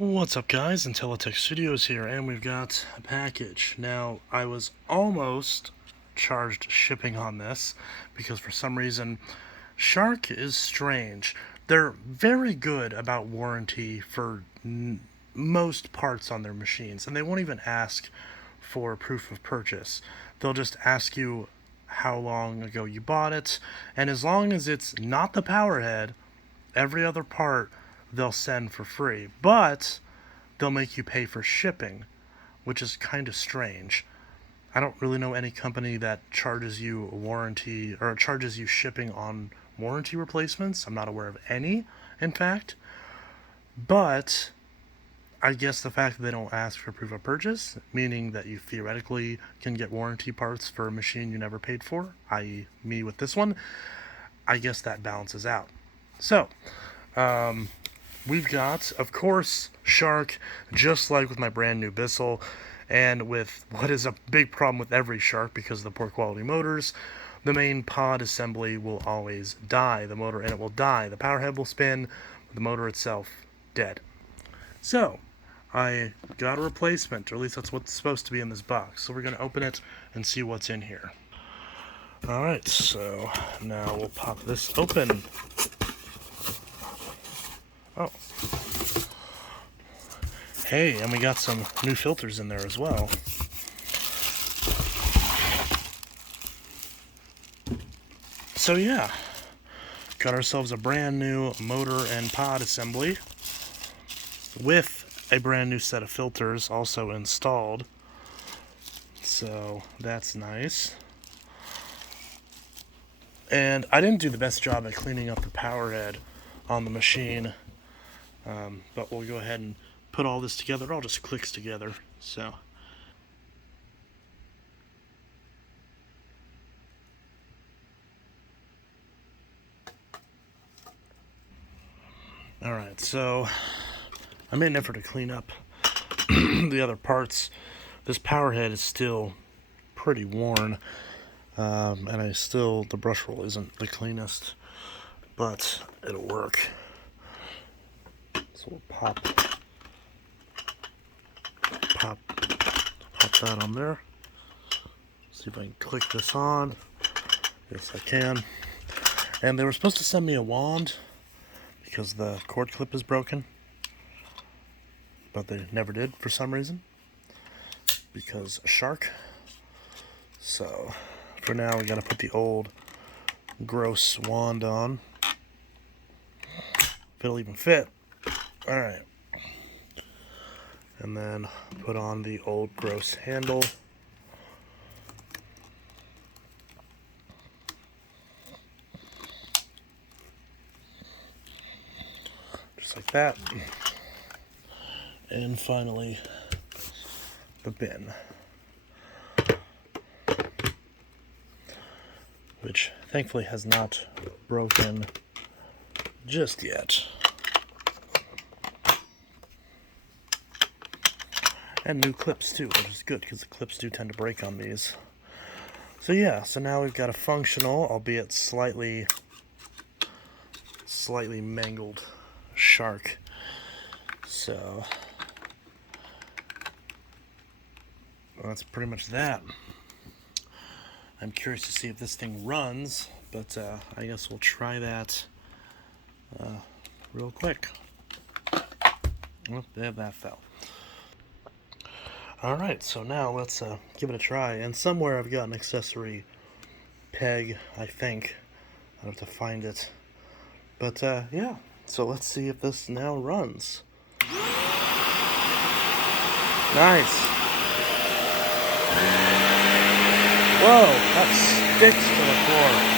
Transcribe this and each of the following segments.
What's up guys, IntelliTech Studios here, and we've got a package. Now, I was almost charged shipping on this, because for some reason, Shark is strange. They're very good about warranty for most parts on their machines, and they won't even ask for proof of purchase. They'll just ask you how long ago you bought it, and as long as it's not the power head, every other part they'll send for free, but they'll make you pay for shipping, which is kind of strange. I don't really know any company that charges you a warranty or charges you shipping on warranty replacements. I'm not aware of any, in fact. But I guess the fact that they don't ask for proof of purchase, meaning that you theoretically can get warranty parts for a machine you never paid for, i.e. me with this one, I guess that balances out. So, we've got, of course, Shark, just like with my brand new Bissell, and with what is a big problem with every Shark because of the poor quality motors. The main pod assembly will always die. The motor in it will die. The power head will spin, but the motor itself, dead. So, I got a replacement, or at least that's what's supposed to be in this box. So we're going to open it and see what's in here. Alright, so now we'll pop this open. Oh. Hey, and we got some new filters in there as well. So yeah, got ourselves a brand new motor and pod assembly with a brand new set of filters also installed. So that's nice. And I didn't do the best job at cleaning up the power head on the machine. But we'll go ahead and put all this together. It all just clicks together. So, alright, so I made an effort to clean up the other parts. This power head is still pretty worn, and the brush roll isn't the cleanest, but it'll work. So we'll pop that on there. See if I can click this on. Yes, I can. And they were supposed to send me a wand because the cord clip is broken, but they never did for some reason, because a Shark. So for now we gotta put the old gross wand on, if it'll even fit. Alright, and then put on the old gross handle. Just like that. And finally, the bin, which thankfully has not broken just yet. And new clips too, which is good because the clips do tend to break on these. So yeah, so now we've got a functional, albeit slightly mangled Shark. So that's pretty much that. I'm curious to see if this thing runs, but I guess we'll try that real quick. Oh, there, that fell. Alright, so now let's give it a try. And somewhere I've got an accessory peg, I think. I have to find it. But yeah, so let's see if this now runs. Nice. Whoa, that sticks to the floor.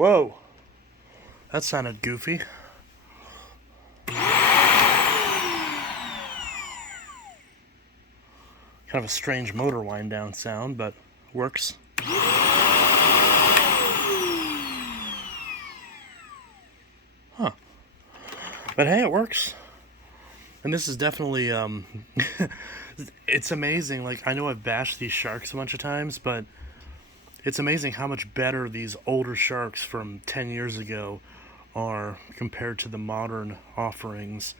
Whoa. That sounded goofy. Kind of a strange motor wind down sound, but works. Huh. But hey, it works. And this is definitely, it's amazing. Like, I know I've bashed these sharks a bunch of times, but it's amazing how much better these older sharks from 10 years ago are compared to the modern offerings.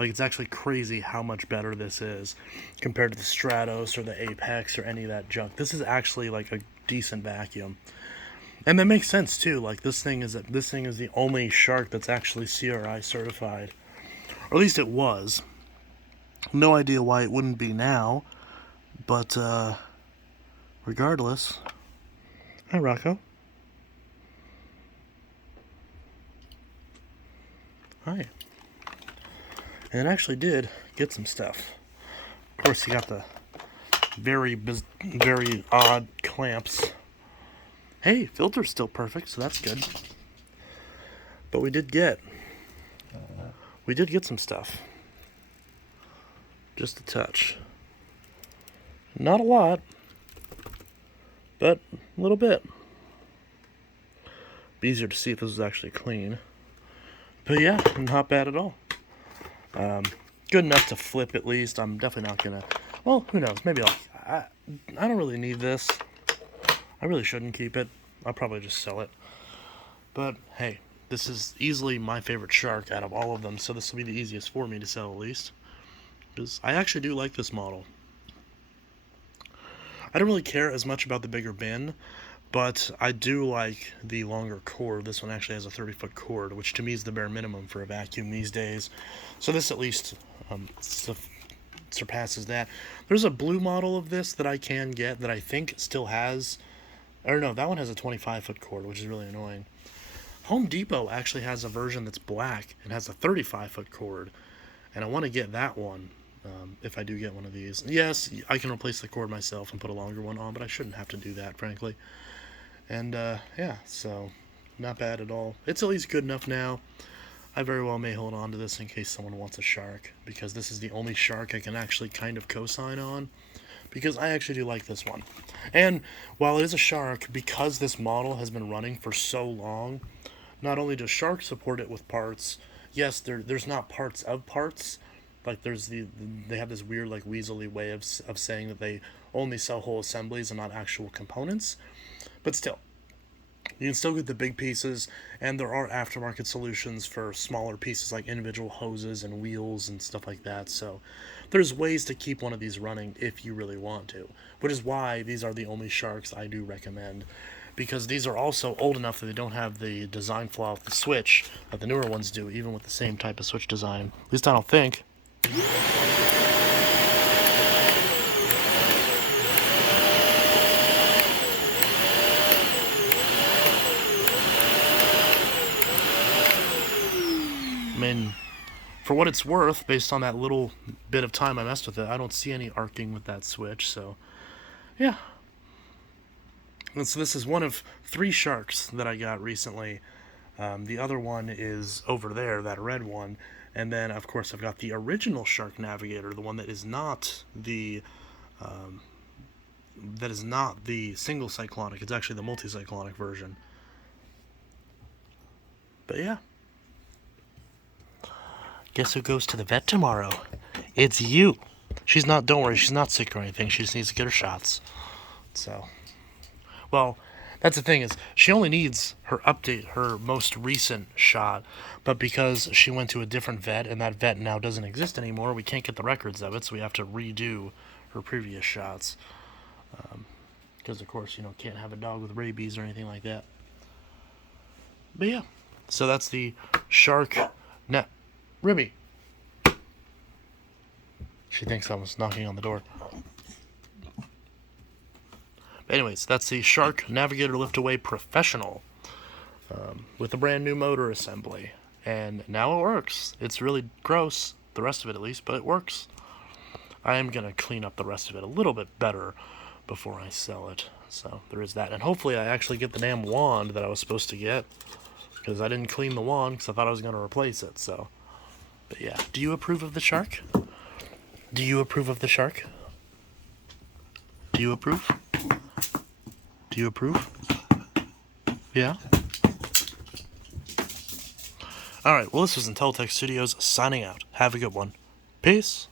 Like, it's actually crazy how much better this is compared to the Stratos or the Apex or any of that junk. This is actually like a decent vacuum. And that makes sense too. Like, this thing is the only shark that's actually CRI certified. Or at least it was. No idea why it wouldn't be now. But regardless. Hi, Rocco. Hi. And it actually did get some stuff. Of course, you got the very odd clamps. Hey, filter's still perfect, so that's good. But we did get some stuff. Just a touch. Not a lot, but a little bit. Be easier to see if this was actually clean. But yeah, not bad at all. Good enough to flip at least. I'm definitely not gonna. Well, who knows? Maybe I don't really need this. I really shouldn't keep it. I'll probably just sell it. But hey, this is easily my favorite shark out of all of them, so this will be the easiest for me to sell at least. Because I actually do like this model. I don't really care as much about the bigger bin, but I do like the longer cord. This one actually has a 30-foot cord, which to me is the bare minimum for a vacuum these days. So this at least surpasses that. There's a blue model of this that I can get that I think still has, or no, that one has a 25-foot cord, which is really annoying. Home Depot actually has a version that's black and has a 35-foot cord, and I want to get that one. If I do get one of these. Yes, I can replace the cord myself and put a longer one on, but I shouldn't have to do that, frankly. And, yeah, so, not bad at all. It's at least good enough now. I very well may hold on to this in case someone wants a shark, because this is the only shark I can actually kind of co-sign on, because I actually do like this one. And, while it is a shark, because this model has been running for so long, not only does Shark support it with parts, yes, there's not parts of parts. Like, they have this weird, like, weaselly way of saying that they only sell whole assemblies and not actual components. But still, you can still get the big pieces, and there are aftermarket solutions for smaller pieces like individual hoses and wheels and stuff like that. So there's ways to keep one of these running if you really want to, which is why these are the only sharks I do recommend. Because these are also old enough that they don't have the design flaw with the switch that the newer ones do, even with the same type of switch design. At least I don't think. I mean, for what it's worth, based on that little bit of time I messed with it, I don't see any arcing with that switch, so yeah. And so this is one of 3 sharks that I got recently. The other one is over there, that red one. And then, of course, I've got the original Shark Navigator, the one that is not the single cyclonic. It's actually the multi-cyclonic version. But yeah. Guess who goes to the vet tomorrow? It's you. Don't worry, she's not sick or anything. She just needs to get her shots. So, well, that's the thing is, she only needs her most recent shot, but because she went to a different vet and that vet now doesn't exist anymore, we can't get the records of it, so we have to redo her previous shots. Because, of course, can't have a dog with rabies or anything like that. But yeah, so that's the Shark Ribby. She thinks I was knocking on the door. Anyways, that's the Shark Navigator Liftaway Professional with a brand new motor assembly. And now it works. It's really gross, the rest of it at least, but it works. I am going to clean up the rest of it a little bit better before I sell it. So there is that. And hopefully I actually get the damn wand that I was supposed to get, because I didn't clean the wand because I thought I was going to replace it. So, but yeah. Do you approve of the shark? Do you approve of the shark? Do you approve? Do you approve? Yeah? Alright, well, this was Inteltech Studios signing out. Have a good one. Peace.